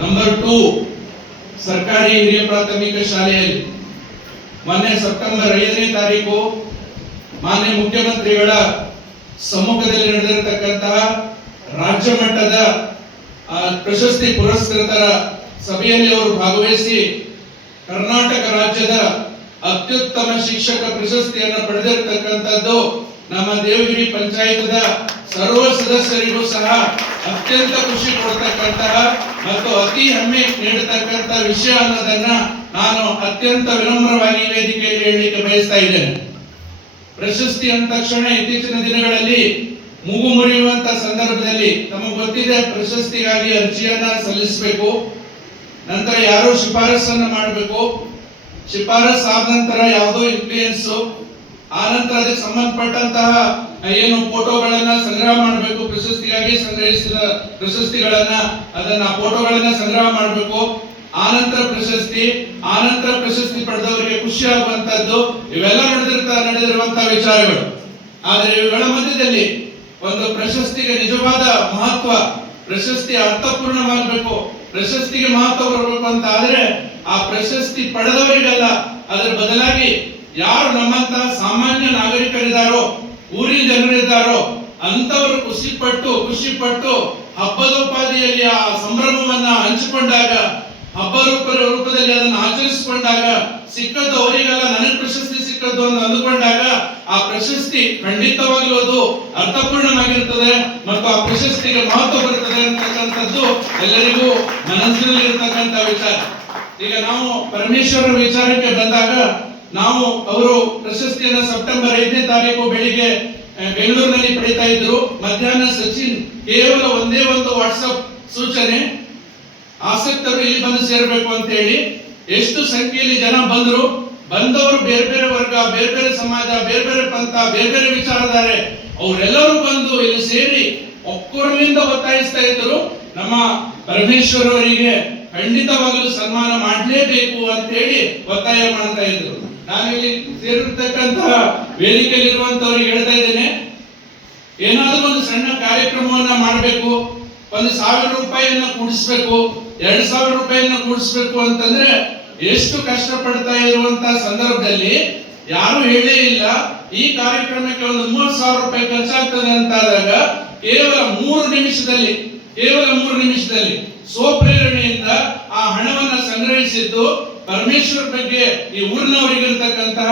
Number two ಸರ್ಕಾರಿ ಹಿರಿಯ ಪ್ರಾಥಮಿಕ ಶಾಲೆಯಲ್ಲಿ ಮೊನ್ನೆ ಸೆಪ್ಟೆಂಬರ್ ಐದನೇ ತಾರೀಕು ಮಾನ್ಯ ಮುಖ್ಯಮಂತ್ರಿಗಳ ಸಮ್ಮುಖದಲ್ಲಿ ನಡೆದಿರತಕ್ಕಂತಹ ರಾಜ್ಯ ಮಟ್ಟದ ಪ್ರಶಸ್ತಿ ಪುರಸ್ಕೃತರ ಸಭೆಯಲ್ಲಿ ಅವರು ಭಾಗವಹಿಸಿ ಕರ್ನಾಟಕ ರಾಜ್ಯದ ಅತ್ಯುತ್ತಮ ಶಿಕ್ಷಕ ಪ್ರಶಸ್ತಿಯನ್ನು ಪಡೆದಿರತಕ್ಕಂಥದ್ದು ನಮ್ಮ ದೇವಗಿರಿ ಪಂಚಾಯತದ ಸರ್ವ ಸದಸ್ಯರಿಗೂ ಸಹ ಅತ್ಯಂತ ಖುಷಿ ಕೊಡ್ತಕ್ಕಂತಹ ಮತ್ತು ಅತಿ ಹೆಮ್ಮೆ ನೀಡತಕ್ಕಂಥ ವಿಷಯ ಅನ್ನೋದನ್ನ ನಾನು ಅತ್ಯಂತ ವಿನಮ್ರವಾಗಿ ವೇದಿಕೆಯಲ್ಲಿ ಹೇಳಲಿಕ್ಕೆ ಬಯಸ್ತಾ ಇದ್ದೇನೆ. ಪ್ರಶಸ್ತಿ ಅಂದ ತಕ್ಷಣ ಇತ್ತೀಚಿನ ದಿನಗಳಲ್ಲಿ ಮೂಗು ಮುರಿಯುವಂತ ಸಂದರ್ಭದಲ್ಲಿ ತಮಗೆ ಗೊತ್ತಿದೆ ಪ್ರಶಸ್ತಿಗಾಗಿ ಅರ್ಜಿಯನ್ನ ಸಲ್ಲಿಸಬೇಕು. ನಂತರ ಯಾರೋ ಶಿಫಾರಸನ್ನ ಮಾಡಬೇಕು. ಶಿಫಾರಸ್ ಆದ ನಂತರ ಯಾವುದೋ ಇನ್ಫ್ಲೂಯೆನ್ಸ್ ಆ ನಂತರ ಅದಕ್ಕೆ ಸಂಬಂಧಪಟ್ಟಂತಹ ಏನು ಫೋಟೋಗಳನ್ನ ಸಂಗ್ರಹ ಮಾಡಬೇಕು, ಪ್ರಶಸ್ತಿಗಾಗಿ ಸಂಗ್ರಹಿಸಿದ ಪ್ರಶಸ್ತಿಗಳನ್ನ ಅದನ್ನ ಫೋಟೋಗಳನ್ನ ಸಂಗ್ರಹ ಮಾಡಬೇಕು. ಆನಂತರ ಪ್ರಶಸ್ತಿ ಆನಂತರ ಪ್ರಶಸ್ತಿ ಪಡೆದವರಿಗೆ ಖುಷಿ ಆಗುವಂತದ್ದು ಇವೆಲ್ಲ ನಡೆದಿರ್ತಾ ನಡೆದಿರುವಂತಹ ವಿಚಾರಗಳು. ಆದರೆ ಇವುಗಳ ಮಧ್ಯದಲ್ಲಿ ಒಂದು ಪ್ರಶಸ್ತಿಗೆ ನಿಜವಾದ ಮಹತ್ವ, ಪ್ರಶಸ್ತಿ ಅರ್ಥಪೂರ್ಣವಾಗಬೇಕು ಪ್ರಶಸ್ತಿಗೆ ಮಹತ್ವ ಬರಬೇಕು ಅಂತ ಆದ್ರೆ ಆ ಪ್ರಶಸ್ತಿ ಪಡೆದವರಿಗಲ್ಲ ಅದರ ಬದಲಾಗಿ ಯಾರು ನಮ್ಮಂತ ಸಾಮಾನ್ಯ ನಾಗರಿಕರಿದ್ದಾರೋ ಅಂತವರು ಖುಷಿ ಪಟ್ಟು ಖುಷಿ ಪಟ್ಟು ಹಬ್ಬದೋಪಾದಿಯಲ್ಲಿ ಆ ಸಂಭ್ರಮವನ್ನ ಹಂಚಿಕೊಂಡಾಗ, ಹಬ್ಬ ರೂಪ, ರೂಪದಲ್ಲಿ ಅದನ್ನು ಆಚರಿಸಿಕೊಂಡಾಗ, ಸಿಕ್ಕದ್ದು ಅವರಿಗೆಲ್ಲ ನನಗೆ ಪ್ರಶಸ್ತಿ ಸಿಕ್ಕದ್ದು ಅಂತ ಅಂದುಕೊಂಡಾಗ ಆ ಪ್ರಶಸ್ತಿ ಖಂಡಿತವಾಗ್ಲೂ ಅದು ಅರ್ಥಪೂರ್ಣವಾಗಿರುತ್ತದೆ ಮತ್ತು ಆ ಪ್ರಶಸ್ತಿಗೆ ಮಹತ್ವ ಬರುತ್ತದೆ ಅಂತಕ್ಕಂಥದ್ದು ಎಲ್ಲರಿಗೂ ಮನಸ್ಸಿನಲ್ಲಿ ಇರತಕ್ಕಂಥ ವಿಚಾರ. ಈಗ ನಾವು ಪರಮೇಶ್ವರ ವಿಚಾರಕ್ಕೆ ಬಂದಾಗ, ನಾವು ಅವರು ಪ್ರಶಸ್ತಿಯನ್ನು ಸೆಪ್ಟೆಂಬರ್ ಐದನೇ ತಾರೀಕು ಬೆಳಿಗ್ಗೆ ಬೆಂಗಳೂರಿನಲ್ಲಿ ಪಡಿತಾ ಇದ್ರು. ಮಧ್ಯಾಹ್ನ ಸಚಿನ್ ಕೇವಲ ಒಂದೇ ಒಂದು ವಾಟ್ಸಪ್ ಸೂಚನೆ, ಆಸಕ್ತರು ಇಲ್ಲಿ ಬಂದು ಸೇರಬೇಕು ಅಂತ ಹೇಳಿ ಎಷ್ಟು ಸಂಖ್ಯೆಯಲ್ಲಿ ಜನ ಬಂದರು. ಬಂದವರು ಬೇರೆ ಬೇರೆ ವರ್ಗ, ಬೇರೆ ಬೇರೆ ಸಮಾಜ, ಬೇರೆ ಬೇರೆ ಪಂಥ ಬೇರೆ ಬೇರೆ ವಿಚಾರಧಾರೆ. ಅವರೆಲ್ಲರೂ ಬಂದು ಇಲ್ಲಿ ಸೇರಿ ಒಕ್ಕೊರಲಿಂದ ಒತ್ತಾಯಿಸ್ತಾ ಇದ್ದರು ನಮ್ಮ ಪರಮೇಶ್ವರ ಅವರಿಗೆ ಖಂಡಿತವಾಗಲೂ ಸನ್ಮಾನ ಮಾಡಲೇಬೇಕು ಅಂತ ಹೇಳಿ ಒತ್ತಾಯ ಮಾಡ್ತಾ ಇದ್ರು. ನಾನು ಇಲ್ಲಿ ಸೇರಿರ್ತಕ್ಕಂತಹ ವೇದಿಕೆಯಲ್ಲಿರುವಂತವ್ರಿಗೆ ಹೇಳ್ತಾ ಇದ್ದೇನೆ. ಏನಾದರೂ ಒಂದು ಸಣ್ಣ ಕಾರ್ಯಕ್ರಮವನ್ನ ಮಾಡಬೇಕು, ಒಂದು ಸಾವಿರ ರೂಪಾಯಿಯನ್ನ ಕೂಡಿಸ್ಬೇಕು, ಎರಡು ಸಾವಿರ ರೂಪಾಯಿಯನ್ನ ಕೂಡಿಸ್ಬೇಕು ಅಂತಂದ್ರೆ ಎಷ್ಟು ಕಷ್ಟ ಪಡ್ತಾ ಸಂದರ್ಭದಲ್ಲಿ ಯಾರು ಹೇಳೇ ಇಲ್ಲ, ಈ ಕಾರ್ಯಕ್ರಮಕ್ಕೆ ಒಂದು ಮೂರು ಸಾವಿರ ರೂಪಾಯಿ ಖರ್ಚಾಗ್ತದೆ ಅಂತ ಆದಾಗ ಕೇವಲ ಮೂರು ನಿಮಿಷದಲ್ಲಿ, ಕೇವಲ ಮೂರು ನಿಮಿಷದಲ್ಲಿ ಸ್ವಪ್ರೇರಣೆಯಿಂದ ಆ ಹಣವನ್ನ ಸಂಗ್ರಹಿಸಿದ್ದು ಪರಮೇಶ್ವರ್ ಬಗ್ಗೆ ಈ ಊರಿನವರಿಗಿರ್ತಕ್ಕಂತಹ,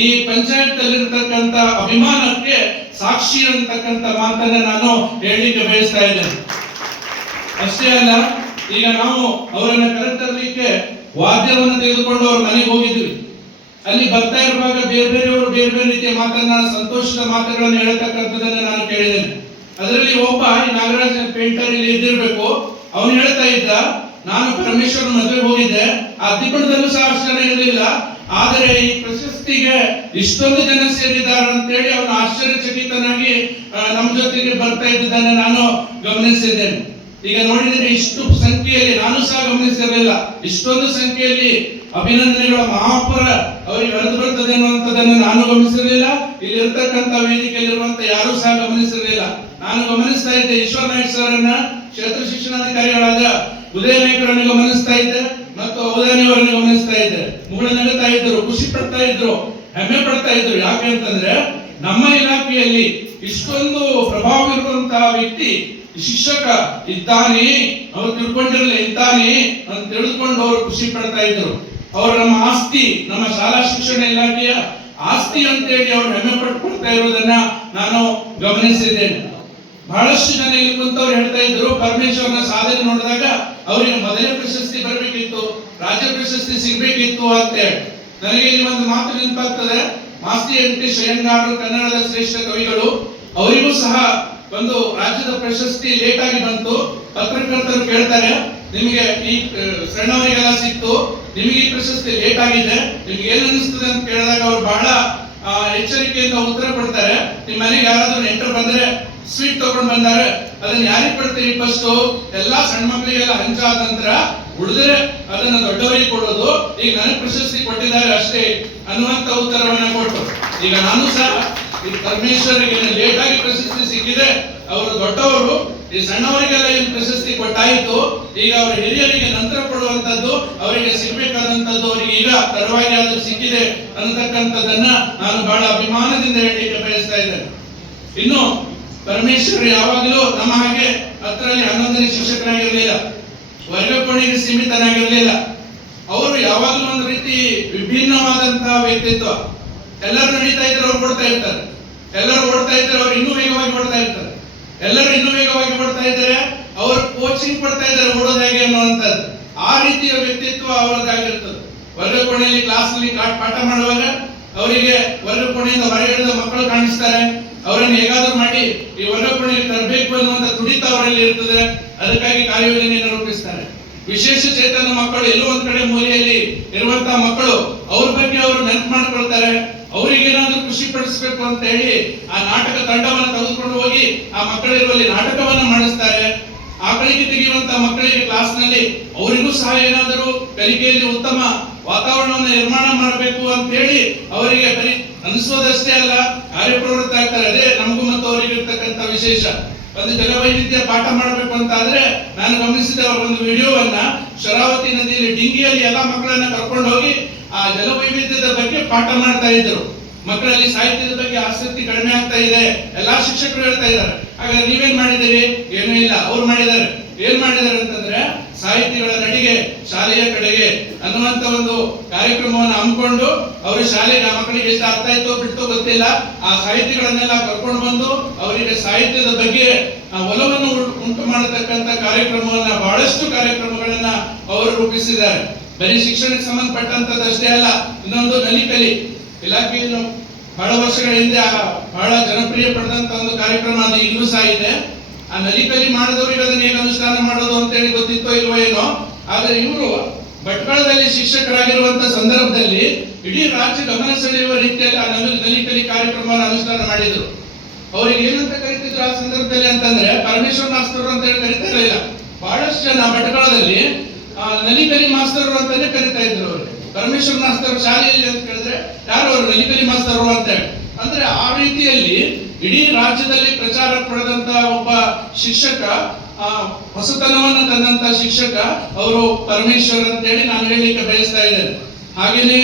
ಈ ಪಂಚಾಯತ್ ಅಲ್ಲಿರ್ತಕ್ಕಂತಹ ಅಭಿಮಾನಕ್ಕೆ ಸಾಕ್ಷಿ ಅಂತಕ್ಕಂಥ ಮಾತನ್ನ ನಾನು ಹೇಳಲಿಕ್ಕೆ ಬಯಸ್ತಾ ಇದ್ದೇನೆ. ಅಷ್ಟೇ ಅಲ್ಲ, ಈಗ ನಾವು ಅವರನ್ನ ಕರೆತರಲಿಕ್ಕೆ ವಾದ್ಯವನ್ನು ತೆಗೆದುಕೊಂಡು ಅವ್ರ ಮನೆಗೆ ಹೋಗಿದ್ವಿ. ಅಲ್ಲಿ ಬರ್ತಾ ಇರುವಾಗ ಬೇರೆ ಬೇರೆಯವರು ಬೇರೆ ಬೇರೆ ರೀತಿಯ ಮಾತನ್ನ, ಸಂತೋಷದ ಮಾತುಗಳನ್ನು ಹೇಳತಕ್ಕಂಥದ್ದನ್ನ ನಾನು ಕೇಳಿದ್ದೇನೆ. ಅದರಲ್ಲಿ ಒಬ್ಬ ನಾಗರಾಜ್ ಪೇಂಟರ್ ಇಲ್ಲಿ ಇದ್ದಿರ್ಬೇಕು. ಅವನು ಹೇಳ್ತಾ ಇದ್ದ ನಾನು ಪರಮೇಶ್ವರ ಮದುವೆ ಹೋಗಿದ್ದೆ. ಆ ದಿಬ್ಬಣದಲ್ಲೂ ಸಹ ಅಷ್ಟು ಇರಲಿಲ್ಲ. ಆದರೆ ಈ ಪ್ರಶಸ್ತಿಗೆ ಇಷ್ಟೊಂದು ಜನ ಸೇರಿದ್ದಾರೆ ಅಂತೇಳಿ ಅವನು ಆಶ್ಚರ್ಯಚಕಿತನಾಗಿ ನಮ್ಮ ಜೊತೆಗೆ ಬರ್ತಾ ಇದ್ದಾನೆ ನಾನು ಗಮನಿಸಿದ್ದೇನೆ. ಈಗ ನೋಡಿದ್ರೆ ಇಷ್ಟು ಸಂಖ್ಯೆಯಲ್ಲಿ ನಾನು ಸಹ ಗಮನಿಸಿರಲಿಲ್ಲ. ಇಷ್ಟೊಂದು ಸಂಖ್ಯೆಯಲ್ಲಿ ಅಭಿನಂದನೆಗಳ ಮಹಾಪುರ ಅವರಿಗೆ ಹರಿದು ಬರ್ತದೆ ಅನ್ನುವಂಥದ್ದನ್ನು ನಾನು ಗಮನಿಸಿರಲಿಲ್ಲ. ಇಲ್ಲಿ ಇರ್ತಕ್ಕಂಥ ವೇದಿಕೆಯಲ್ಲಿರುವಂತ ಯಾರು ಸಹ ಗಮನಿಸಿರಲಿಲ್ಲ. ನಾನು ಗಮನಿಸ್ತಾ ಇದ್ದೆ ಈಶ್ವರ ಸರ್ ಅನ್ನ ಕ್ಷೇತ್ರ ಶಿಕ್ಷಣಾಧಿಕಾರಿಗಳಾದ ಉದಯ ಗಮನಿಸ್ತಾ ಇದ್ದೆ ಮತ್ತು ಔದಾನಿ ಅವರನ್ನು ಗಮನಿಸ್ತಾ ಇದ್ದೆ. ಮೂಳೆ ನಗುತ್ತಾ ಇದ್ರು ಖುಷಿ ಪಡ್ತಾ ಇದ್ರು, ಹೆಮ್ಮೆ ಪಡ್ತಾ ಇದ್ರು. ಯಾಕೆ ಅಂತಂದ್ರೆ ನಮ್ಮ ಇಲಾಖೆಯಲ್ಲಿ ಇಷ್ಟೊಂದು ಪ್ರಭಾವ ಇರುವಂತಹ ವ್ಯಕ್ತಿ ಶಿಕ್ಷಕ ಇದ್ದಾನೆ, ಅವ್ರು ತಿಳ್ಕೊಂಡಿರಲಿಲ್ಲ, ಇದ್ದಾನೆ ಅಂತ ತಿಳಿದುಕೊಂಡು ಅವರು ಖುಷಿ ಪಡ್ತಾ ಇದ್ರು. ಅವರು ನಮ್ಮ ಆಸ್ತಿ, ನಮ್ಮ ಶಾಲಾ ಶಿಕ್ಷಣ ಇಲಾಖೆಯ ಆಸ್ತಿ ಅಂತೇಳಿ ಅವರು ಹೆಮ್ಮೆ ಪಟ್ಕೊಳ್ತಾ ಇರೋದನ್ನ ನಾನು ಗಮನಿಸಿದ್ದೇನೆ. ಬಹಳಷ್ಟು ಜನ ಇಲ್ಲಿ ಕುಂತವ್ರು ಹೇಳ್ತಾ ಇದ್ರು, ಪರಮೇಶ್ವರನ ಸಾಧನೆ ನೋಡಿದಾಗ ಅವರಿಗೆ ಮೊದಲೇ ಪ್ರಶಸ್ತಿ ಬರಬೇಕಿತ್ತು, ರಾಜ್ಯ ಪ್ರಶಸ್ತಿ ಸಿಗ್ಬೇಕಿತ್ತು ಅಂತ ನನಗೆ ಇಲ್ಲಿ ಒಂದು ಮಾತು ನೆನಪಾಗ್ತದೆ. ಮಾಸ್ತಿ ವೆಂಕಟೇಶ್ ಅಯ್ಯಂಗಾರರು ಕನ್ನಡದ ಶ್ರೇಷ್ಠ ಕವಿಗಳು, ಅವರಿಗೂ ಸಹ ಒಂದು ರಾಜ್ಯದ ಪ್ರಶಸ್ತಿ ಲೇಟ್ ಆಗಿ ಬಂತು. ಪತ್ರಕರ್ತರು ಕೇಳ್ತಾರೆ, ನಿಮಗೆ ಈ ಸಣ್ಣವರಿಗೆಲ್ಲ ಸಿಕ್ತು, ನಿಮಗೆ ಈ ಪ್ರಶಸ್ತಿ ಲೇಟ್ ಆಗಿದೆ, ನಿಮ್ಗೆ ಏನ್ ಅನಿಸ್ತದೆ ಅಂತ ಕೇಳಿದಾಗ ಅವ್ರು ಬಹಳ ಎಚ್ಚರಿಕೆಯಿಂದ ಉತ್ತರ ಕೊಡ್ತಾರೆ. ನಿಮ್ಮ ಮನೆಗೆ ಯಾರಾದ್ರೂ ನೆಂಟರು ಬಂದ್ರೆ ಸ್ವೀಟ್ ತಗೊಂಡ್ ಬಂದಾರೆ. ಅದನ್ನ ಯಾರಿಗೆ ಕೊಡ್ತೀರಿ ಫಸ್ಟ್ ಎಲ್ಲಾ ಸಣ್ಣ ಮಕ್ಕಳಿಗೆಲ್ಲ ಹಂಚಾದ ನಂತರ ಉಳಿದ್ರೆ ಅದನ್ನ ದೊಡ್ಡವರಿಗೆ ಕೊಡೋದು. ಈಗ ನನಗೆ ಪ್ರಶಸ್ತಿ ಕೊಟ್ಟಿದ್ದಾರೆ ಅಷ್ಟೇ. ಅನ್ನುವಂತ ಉತ್ತರವನ್ನ ಕೊಟ್ಟು ಈಗ ನಾನು ಸಹ ಈ ಪರಮೇಶ್ವರಿಗೆ ಲೇಟ್ ಆಗಿ ಪ್ರಶಸ್ತಿ ಸಿಕ್ಕಿದೆ. ಅವರು ದೊಡ್ಡವರು. ಈ ಸಣ್ಣವರಿಗೆಲ್ಲ ಏನು ಪ್ರಶಸ್ತಿ ಕೊಟ್ಟಾಯಿತು? ಈಗ ಅವರ ಹಿರಿಯರಿಗೆ ನಂತರ ಕೊಡುವಂತದ್ದು, ಅವರಿಗೆ ಸಿಗ್ಬೇಕಾದಂತದ್ದು ಅವರಿಗೆ ಈಗ ತಡವಾಗಿ ಆದ್ರೂ ಸಿಕ್ಕಿದೆ ಅನ್ನತಕ್ಕಂಥದ್ದನ್ನ ನಾನು ಬಹಳ ಅಭಿಮಾನದಿಂದ ಹೇಳಲಿಕ್ಕೆ ಬಯಸ್ತಾ ಇದ್ದೇನೆ. ಇನ್ನು ಪರಮೇಶ್ವರ್ ಯಾವಾಗಲೂ ನಮ್ಮ ಹಾಗೆ ಹತ್ತರಲ್ಲಿ ಹನ್ನೊಂದನೇ ಶಿಕ್ಷಕರಾಗಿರ್ಲಿಲ್ಲ ವರ್ಗಪಣಿಗೆ ಸೀಮಿತನಾಗಿರಲಿಲ್ಲ. ಅವರು ಯಾವಾಗಲೂ ಒಂದು ರೀತಿ ವಿಭಿನ್ನವಾದಂತಹ ವ್ಯಕ್ತಿತ್ವ. ಎಲ್ಲರೂ ನಡೀತಾ ಇದ್ರೆ ಅವ್ರು ಕೊಡ್ತಾ ಇರ್ತಾರೆ. ಎಲ್ಲರೂ ಓಡ್ತಾ ಇದ್ರೆ ಅವ್ರು ಇನ್ನೂ ವೇಗವಾಗಿ ಓಡ್ತಾ ಇರ್ತಾರೆ. ಎಲ್ಲರೂ ಇನ್ನೂ ವೇಗವಾಗಿ ಓಡ್ತಾ ಇದ್ದಾರೆ ಅವರು ಕೋಚಿಂಗ್ ಪಡ್ತಾ ಇದ್ದಾರೆ ಓಡೋದು ಹೇಗೆ ಅನ್ನುವಂಥದ್ದು. ಆ ರೀತಿಯ ವ್ಯಕ್ತಿತ್ವ ಅವರದ್ದಾಗಿರ್ತದೆ. ವರ್ಗಕೋಣೆಯಲ್ಲಿ ಕ್ಲಾಸ್ನಲ್ಲಿ ಪಾಠ ಮಾಡುವಾಗ ಅವರಿಗೆ ವರ್ಗಕೋಣೆಯಿಂದ ಹೊರಗಿಳಿದ ಮಕ್ಕಳು ಕಾಣಿಸ್ತಾರೆ. ಅವರನ್ನು ಹೇಗಾದ್ರೂ ಮಾಡಿ ಈ ವರ್ಗಕೋಣೆಗೆ ತರಬೇಕು ಅನ್ನುವಂತ ತುಡಿತ ಅವರಲ್ಲಿ ಇರ್ತದೆ. ಅದಕ್ಕಾಗಿ ಕಾರ್ಯಯೋಜನೆಯನ್ನು ರೂಪಿಸ್ತಾರೆ. ವಿಶೇಷ ಚೇತನ ಮಕ್ಕಳು, ಎಲ್ಲೋ ಒಂದ್ ಕಡೆ ಮೂಲೆಯಲ್ಲಿ ಇರುವಂತಹ ಮಕ್ಕಳು, ಅವ್ರ ಬಗ್ಗೆ ಅವರು ನೆನಪು ಮಾಡ್ಕೊಳ್ತಾರೆ. ಅವರಿಗೇನಾದ್ರೂ ಖುಷಿ ಪಡಿಸ್ಬೇಕು ಅಂತ ಹೇಳಿ ಆ ನಾಟಕ ತಂಡವನ್ನು ತೆಗೆದುಕೊಂಡು ಹೋಗಿ ಆ ಮಕ್ಕಳಿರುವಲ್ಲಿ ನಾಟಕವನ್ನ ಮಾಡಿಸ್ತಾರೆ. ಆ ಕಡೆಗೆ ತೆಗೆಯುವಂತಹ ಮಕ್ಕಳಿಗೆ ಕ್ಲಾಸ್ನಲ್ಲಿ ಅವರಿಗೂ ಸಹ ಏನಾದರೂ ಕಲಿಕೆಯಲ್ಲಿ ಉತ್ತಮ ವಾತಾವರಣವನ್ನು ನಿರ್ಮಾಣ ಮಾಡಬೇಕು ಅಂತ ಹೇಳಿ ಅವರಿಗೆ ಅನಿಸೋದಷ್ಟೇ ಅಲ್ಲ, ಕಾರ್ಯಪ್ರವೃತ್ತ ಆಗ್ತಾರೆ. ಅದೇ ನಮಗೂ ಮತ್ತು ಅವರಿಗೆ ಇರ್ತಕ್ಕಂಥ ವಿಶೇಷ. ಒಂದು ಜಲವೈವಿಧ್ಯ ಪಾಠ ಮಾಡಬೇಕು ಅಂತ ಆದ್ರೆ ನಾನು ಗಮನಿಸಿದ ಒಂದು ವಿಡಿಯೋವನ್ನ. ಶರಾವತಿ ನದಿಯಲ್ಲಿ ಡಿಂಗಿಯಲ್ಲಿ ಎಲ್ಲ ಮಕ್ಕಳನ್ನ ಕರ್ಕೊಂಡು ಹೋಗಿ ಆ ಜಲವೈವಿಧ್ಯದ ಬಗ್ಗೆ ಪಾಠ ಮಾಡ್ತಾ ಇದ್ರು. ಮಕ್ಕಳಲ್ಲಿ ಸಾಹಿತ್ಯದ ಬಗ್ಗೆ ಆಸಕ್ತಿ ಕಡಿಮೆ ಆಗ್ತಾ ಇದೆ. ಎಲ್ಲಾ ಶಿಕ್ಷಕರು ಹೇಳ್ತಾ ಇದ್ದಾರೆ. ಹಾಗಾದ್ರೆ ನೀವೇನ್ ಮಾಡಿದಿರಿ ಏನೂ ಇಲ್ಲ. ಅವ್ರು ಮಾಡಿದ್ದಾರೆ. ಏನ್ ಮಾಡಿದ್ದಾರೆ ಅಂತಂದ್ರೆ ಸಾಹಿತಿಗಳ ನಡಿಗೆ, ಶಾಲೆಯ ಕಡೆಗೆ ಅನ್ನುವಂತ ಒಂದು ಕಾರ್ಯಕ್ರಮವನ್ನು ಹಮ್ಮಿಕೊಂಡು ಅವರ ಶಾಲೆಗೆ ಮಕ್ಕಳಿಗೆ ಎಷ್ಟು ಅರ್ಥ ಆಯ್ತೋ ಬಿಟ್ಟು ಗೊತ್ತಿಲ್ಲ. ಆ ಸಾಹಿತಿಗಳನ್ನೆಲ್ಲ ಕರ್ಕೊಂಡು ಬಂದು ಅವರಿಗೆ ಸಾಹಿತ್ಯದ ಬಗ್ಗೆ ಒಲವನ್ನು ಉಂಟು- ಮಾಡತಕ್ಕಂತ ಕಾರ್ಯಕ್ರಮವನ್ನ, ಬಹಳಷ್ಟು ಕಾರ್ಯಕ್ರಮಗಳನ್ನ ಅವರು ರೂಪಿಸಿದ್ದಾರೆ. ಬರೀ ಶಿಕ್ಷಣಕ್ಕೆ ಸಂಬಂಧಪಟ್ಟಂತದಷ್ಟೇ ಅಲ್ಲ, ಇನ್ನೊಂದು ನಲಿಕಲಿ. ಇಲಾಖೆಯನ್ನು ಬಹಳ ವರ್ಷಗಳ ಹಿಂದೆ ಬಹಳ ಜನಪ್ರಿಯ ಪಡೆದಂತ ಒಂದು ಕಾರ್ಯಕ್ರಮ ಅದು ಇನ್ನೂ ಸಹ ಇದೆ. ಆ ನಲಿಕಲಿ ಮಾಡಿದವರಿಗೆ ಅದನ್ನ ಏನು ಅನುಷ್ಠಾನ ಮಾಡೋದು ಅಂತ ಹೇಳಿ ಗೊತ್ತಿತ್ತೋ ಇಲ್ವೋ ಏನೋ, ಆದರೆ ಇವರು ಭಟ್ಕಳದಲ್ಲಿ ಶಿಕ್ಷಕರಾಗಿರುವಂತ ಸಂದರ್ಭದಲ್ಲಿ ಇಡೀ ರಾಜ್ಯ ಗಮನ ಸೆಳೆಯುವ ರೀತಿಯಲ್ಲಿ ಆ ನಗರ ದಲಿತಲಿ ಕಾರ್ಯಕ್ರಮವನ್ನು ಅನುಷ್ಠಾನ ಮಾಡಿದ್ರು. ಅವ್ರಿಗೆ ಏನಂತ ಕರಿತಿದ್ರು ಆ ಸಂದರ್ಭದಲ್ಲಿ ಅಂತಂದ್ರೆ ಪರಮೇಶ್ವರ ಮಾಸ್ತರು ಅಂತ ಹೇಳಿ ಕರಿತಾ ಇರಲಿಲ್ಲ. ಬಹಳಷ್ಟು ಜನ ಪಟ್ಟಣದಲ್ಲಿ ಆ, ನಲಿಕಲಿ ಮಾಸ್ತರು ಅಂತಾನೆ ಕರಿತಾ ಇದ್ರು ಅವ್ರಿಗೆ ಪರಮೇಶ್ವರ ಮಾಸ್ತರು ಶಾಲೆಯಲ್ಲಿ ಅಂತ ಕೇಳಿದ್ರೆ ಯಾರು ಅವರು ನಲಿಕಲಿ ಮಾಸ್ತರು ಅಂತ ಅಂದ್ರೆ ಆ ರೀತಿಯಲ್ಲಿ ಇಡೀ ರಾಜ್ಯದಲ್ಲಿ ಪ್ರಚಾರ ಪಡೆದಂತ ಒಬ್ಬ ಶಿಕ್ಷಕ ಆ ಹೊಸತನವನ್ನು ತಂದಂತ ಶಿಕ್ಷಕ ಅವರು ಪರಮೇಶ್ವರ್ ಅಂತ ಹೇಳಿ ನಾನು ಹೇಳಲಿಕ್ಕೆ ಬಯಸ್ತಾ ಇದ್ದೇನೆ. ಹಾಗೇನೆ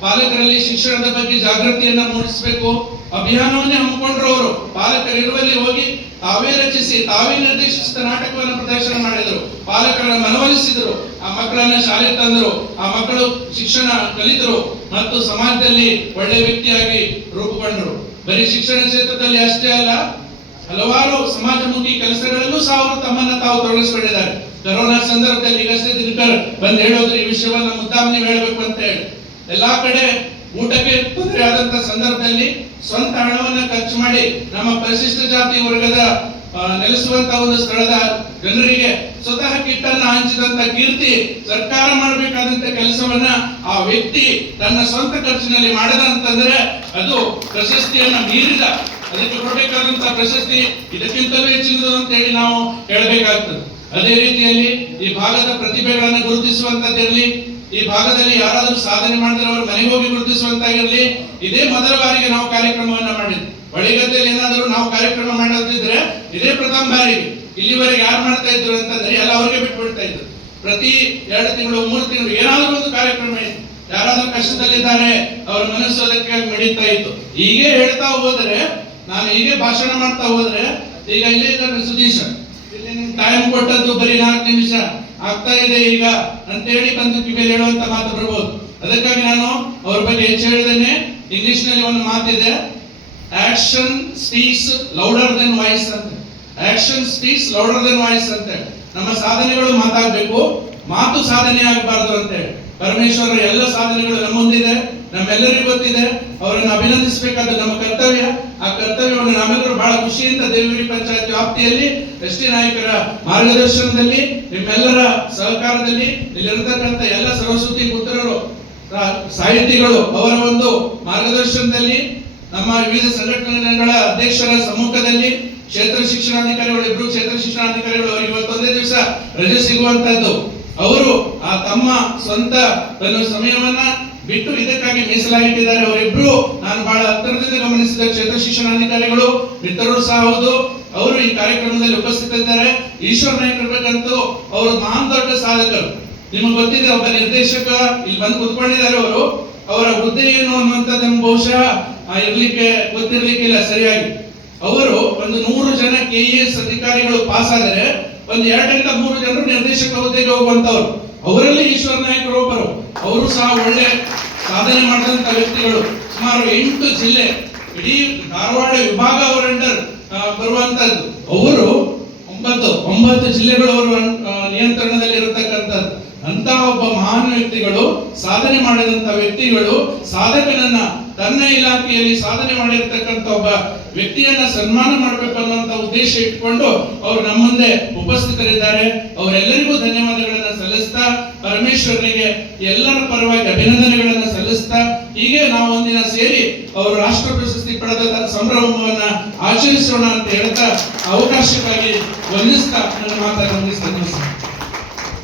ಪಾಲಕರಲ್ಲಿ ಶಿಕ್ಷಣದ ಬಗ್ಗೆ ಜಾಗೃತಿಯನ್ನ ಮೂಡಿಸಬೇಕು, ಅಭಿಯಾನವನ್ನೇ ಹಮ್ಮಿಕೊಂಡ್ರು ಅವರು. ಪಾಲಕರಿರುವಲ್ಲಿ ಹೋಗಿ ತಾವೇ ರಚಿಸಿ, ತಾವೇ ನಿರ್ದೇಶಿಸಿದ ನಾಟಕವನ್ನು ಪ್ರದರ್ಶನ ಮಾಡಿದರು. ಪಾಲಕರನ್ನ ಮನವೊಲಿಸಿದರು, ಆ ಮಕ್ಕಳನ್ನ ಶಾಲೆ ತಂದರು, ಆ ಮಕ್ಕಳು ಶಿಕ್ಷಣ ಕಲಿತರು ಮತ್ತು ಸಮಾಜದಲ್ಲಿ ಒಳ್ಳೆ ವ್ಯಕ್ತಿಯಾಗಿ ರೂಪುಗೊಂಡರು. ಬರೀ ಶಿಕ್ಷಣ ಕ್ಷೇತ್ರದಲ್ಲಿ ಅಷ್ಟೇ ಅಲ್ಲ ಹಲವಾರು ಸಮಾಜಮುಖಿ ಕೆಲಸಗಳಲ್ಲೂ ಸಹ ಅವರು ತಮ್ಮನ್ನ ತಾವು ತೊಡಗಿಸಿಕೊಂಡಿದ್ದಾರೆ. ಕರೋನಾ ಸಂದರ್ಭದಲ್ಲಿ ಈಗಷ್ಟೇ ದಿನಕರ್ ಬಂದ್ ಹೇಳೋದ್ರೆ ಈ ವಿಷಯವನ್ನ ಮುದ್ದಾಮ್ ನೀವು ಹೇಳಬೇಕು ಅಂತ ಹೇಳಿ. ಎಲ್ಲಾ ಕಡೆ ಊಟಕ್ಕೆ ತೊಂದರೆ ಆದಂತ ಸಂದರ್ಭದಲ್ಲಿ ಸ್ವಂತ ಹಣವನ್ನ ಖರ್ಚು ಮಾಡಿ ನಮ್ಮ ಪರಿಶಿಷ್ಟ ಜಾತಿ ವರ್ಗದ ನೆಲೆಸುವಂತ ಒಂದು ಸ್ಥಳದ ಜನರಿಗೆ ಸ್ವತಃ ಕಿಟ್ಟನ್ನ ಹಂಚಿದಂತ ಕೀರ್ತಿ ಸರ್ಕಾರ ಮಾಡಬೇಕಾದಂತ ಕೆಲಸವನ್ನ ಆ ವ್ಯಕ್ತಿ ತನ್ನ ಸ್ವಂತ ಖರ್ಚಿನಲ್ಲಿ ಮಾಡದ ಅಂತಂದ್ರೆ ಅದು ಪ್ರಶಸ್ತಿಯನ್ನ ಮೀರಿದ ಅದಕ್ಕೆ ಕೊಡಬೇಕಾದಂತಹ ಪ್ರಶಸ್ತಿ ಇದಕ್ಕಿಂತಲೂ ಹೆಚ್ಚಿನದು ಅಂತ ಹೇಳಿ ನಾವು ಹೇಳಬೇಕಾಗ್ತದೆ. ಅದೇ ರೀತಿಯಲ್ಲಿ ಈ ಭಾಗದ ಪ್ರತಿಭೆಗಳನ್ನು ಗುರುತಿಸುವಂತದ್ದಿರಲಿ, ಈ ಭಾಗದಲ್ಲಿ ಯಾರಾದರೂ ಸಾಧನೆ ಮಾಡಿದ್ರೆ ಅವರು ಮನೆಗೆ ಹೋಗಿ ಗುರುತಿಸುವಂತಾಗಿರಲಿ, ಇದೇ ಮೊದಲ ಬಾರಿಗೆ ನಾವು ಕಾರ್ಯಕ್ರಮವನ್ನ ಮಾಡಿದ್ವಿ. ಒಳಗದ್ದೆಯಲ್ಲಿ ಏನಾದರೂ ನಾವು ಕಾರ್ಯಕ್ರಮ ಮಾಡೋದಿದ್ರೆ ಇದೇ ಪ್ರಥಮ ಬಾರಿಗೆ. ಇಲ್ಲಿವರೆಗೆ ಯಾರು ಮಾಡ್ತಾ ಇದ್ರು ಅಂತಂದ್ರೆ ಎಲ್ಲ ಅವ್ರಿಗೆ ಬಿಟ್ಬಿಡ್ತಾ ಇದ್ರು. ಪ್ರತಿ ಎರಡು ತಿಂಗಳು, ಮೂರು ತಿಂಗಳು ಏನಾದರೂ ಒಂದು ಕಾರ್ಯಕ್ರಮ ಇತ್ತು. ಯಾರಾದ್ರೂ ಕಷ್ಟದಲ್ಲಿದ್ದಾರೆ, ಅವರ ಮನಸ್ಸು ಅದಕ್ಕೆ ನಡೀತಾ ಇತ್ತು. ಹೀಗೆ ಹೇಳ್ತಾ ಹೋದ್ರೆ ನಾನು ಹೀಗೆ ಭಾಷಣ ಮಾಡ್ತಾ ಹೋದ್ರೆ, ಈಗ ಇಲ್ಲೇ ಇದ್ದಾರೆ ಸುದೀಶ್. ಇಲ್ಲಿ ಟೈಮ್ ಕೊಟ್ಟದ್ದು ಬರೀ ನಾಲ್ಕು ನಿಮಿಷ. ಆಗ್ತಾ ಇದೆ ಈಗ. ಅಂತೇಳಿ ಬಂದು ಕಿವಿಯಲ್ಲಿ ಹೇಳುವಂತ ಮಾತು ಬರ್ಬೋದು. ಅದಕ್ಕಾಗಿ ನಾನು ಅವ್ರ ಬಗ್ಗೆ ಹೆಚ್ಚು ಹೇಳಿದೇನೆ ಇಂಗ್ಲಿಷ್ನಲ್ಲಿ ಒಂದು ಮಾತಿದೆ. Action speaks louder than voice ಅಂತ. Action speaks louder than voice ಅಂತ. ನಮ್ಮ ಸಾಧನೆಗಳು ಮಾತಾಗಬೇಕು ಮಾತು ಸಾಧನೆ ಆಗಬಾರ್ದು ಅಂತ. ಪರಮೇಶ್ವರ, ಎಲ್ಲ ಸಾಧನೆಗಳು ನಮ್ಮ ಮುಂದಿದೆ. ನಮ್ಮೆಲ್ಲರಿಗೂ ಗೊತ್ತಿದೆ, ಅವರನ್ನು ಅಭಿನಂದಿಸಬೇಕಾದ ನಮ್ಮ ಕರ್ತವ್ಯ. ಆ ಕರ್ತವ್ಯವನ್ನು ನಾವೆಲ್ಲರೂ ಬಹಳ ಖುಷಿಯಿಂದ ದೇವಿ ಪಂಚಾಯತ್ ವ್ಯಾಪ್ತಿಯಲ್ಲಿ, ಎಸ್ ಟಿ ನಾಯಕರ ಮಾರ್ಗದರ್ಶನದಲ್ಲಿ, ನಿಮ್ಮೆಲ್ಲರ ಸಹಕಾರದಲ್ಲಿ ಇಲ್ಲಿರತಕ್ಕಂಥ ಎಲ್ಲ ಸರಸ್ವತಿ ಪುತ್ರರು ಸಾಹಿತಿಗಳು ಅವರ ಒಂದು ಮಾರ್ಗದರ್ಶನದಲ್ಲಿ, ನಮ್ಮ ವಿವಿಧ ಸಂಘಟನೆಗಳ ಅಧ್ಯಕ್ಷರ ಸಮ್ಮುಖದಲ್ಲಿ ಕ್ಷೇತ್ರ ಶಿಕ್ಷಣಾಧಿಕಾರಿಗಳು ಇಬ್ಬರು ಕ್ಷೇತ್ರ ಶಿಕ್ಷಣಾಧಿಕಾರಿಗಳು ಇವತ್ತೊಂದೇ ದಿವಸ ರಜೆ ಸಿಗುವಂತದ್ದು ಅವರು ಆ ತಮ್ಮ ಸ್ವಂತ ತನ್ನ ಸಮಯವನ್ನ ಬಿಟ್ಟು ಇದಕ್ಕಾಗಿ ಮೀಸಲಾಗಿಟ್ಟಿದ್ದಾರೆ ಅವರಿಬ್ರು. ನಾನು ಬಹಳ ಹತ್ತಿರದಿಂದ ಗಮನಿಸಿದ ಕ್ಷೇತ್ರ ಶಿಕ್ಷಣಾಧಿಕಾರಿಗಳು ಮಿತ್ರರು ಸಹ ಹೌದು. ಅವರು ಈ ಕಾರ್ಯಕ್ರಮದಲ್ಲಿ ಉಪಸ್ಥಿತರಿದ್ದಾರೆ ಈಶ್ವರ ನಾಯ್ಕ ಇರ್ಬೇಕಂತೂ ಅವರು ಮಹಾನ್ ದೊಡ್ಡ ಸಾಧಕರು. ನಿಮಗೆ ಗೊತ್ತಿದೆ, ಒಬ್ಬ ನಿರ್ದೇಶಕ ಇಲ್ಲಿ ಬಂದು ಕುತ್ಕೊಂಡಿದ್ದಾರೆ ಅವರು. ಅವರ ಹುದ್ದೆ ಏನು ಅನ್ನುವಂಥದ್ದು ನಮ್ಗೆ ಬಹುಶಃ ಇರ್ಲಿಕ್ಕೆ ಗೊತ್ತಿರ್ಲಿಕ್ಕಿಲ್ಲ ಸರಿಯಾಗಿ. ಅವರು ಒಂದು ನೂರು ಜನ ಕೆ ಎಸ್ ಅಧಿಕಾರಿಗಳು ಪಾಸ್ ಆದರೆ ಒಂದು ಎರಡರಿಂದ ಮೂರು ಜನರು ನಿರ್ದೇಶಕ ಹುದ್ದೆಗೆ ಹೋಗುವಂತವ್ರು ಅವರಲ್ಲಿ ಈಶ್ವರ ನಾಯಕರು ಒಬ್ಬರು. ಅವರು ಸಹ ಒಳ್ಳೆ ಸಾಧನೆ ಮಾಡಿದಂತ ವ್ಯಕ್ತಿಗಳು. ಸುಮಾರು ಎಂಟು ಜಿಲ್ಲೆ ಇಡೀ ಧಾರವಾಡ ವಿಭಾಗ ಅವರ ಅಂಡರ್ ಬರುವಂತದ್ದು. ಅವರು ಒಂಬತ್ತು ಒಂಬತ್ತು ಜಿಲ್ಲೆಗಳು ಅವರು ಆ, ನಿಯಂತ್ರಣದಲ್ಲಿ ಇರತಕ್ಕಂಥದ್ದು. ಅಂತ ಒಬ್ಬ ಮಹಾನ್ ವ್ಯಕ್ತಿಗಳು ಸಾಧನೆ ಮಾಡಿದಂತ ವ್ಯಕ್ತಿಗಳು ಸಾಧಕನನ್ನ ತನ್ನ ಇಲಾಖೆಯಲ್ಲಿ ಸಾಧನೆ ಮಾಡಿರ್ತಕ್ಕಂಥ ಒಬ್ಬ ವ್ಯಕ್ತಿಯನ್ನ ಸನ್ಮಾನ ಮಾಡಬೇಕು ಉದ್ದೇಶ ಇಟ್ಕೊಂಡು ಅವರು ನಮ್ಮ ಮುಂದೆ ಉಪಸ್ಥಿತರಿದ್ದಾರೆ. ಅವರೆಲ್ಲರಿಗೂ ಧನ್ಯವಾದಗಳನ್ನ ಸಲ್ಲಿಸ್ತಾ ಪರಮೇಶ್ವರನಿಗೆ ಎಲ್ಲರ ಪರವಾಗಿ ಅಭಿನಂದನೆಗಳನ್ನು ಸಲ್ಲಿಸ್ತಾ, ಹೀಗೆ ನಾವು ಒಂದಿನ ಸೇರಿ ಅವರು ರಾಷ್ಟ್ರ ಪ್ರಶಸ್ತಿ ಪಡೆದ ಸಂಭ್ರಮವನ್ನ ಆಚರಿಸೋಣ ಅಂತ ಹೇಳ್ತಾ, ಅವಕಾಶಕ್ಕಾಗಿ ವಂದಿಸ್ತಾ, ನನ್ನ ಮಾತನ್ನು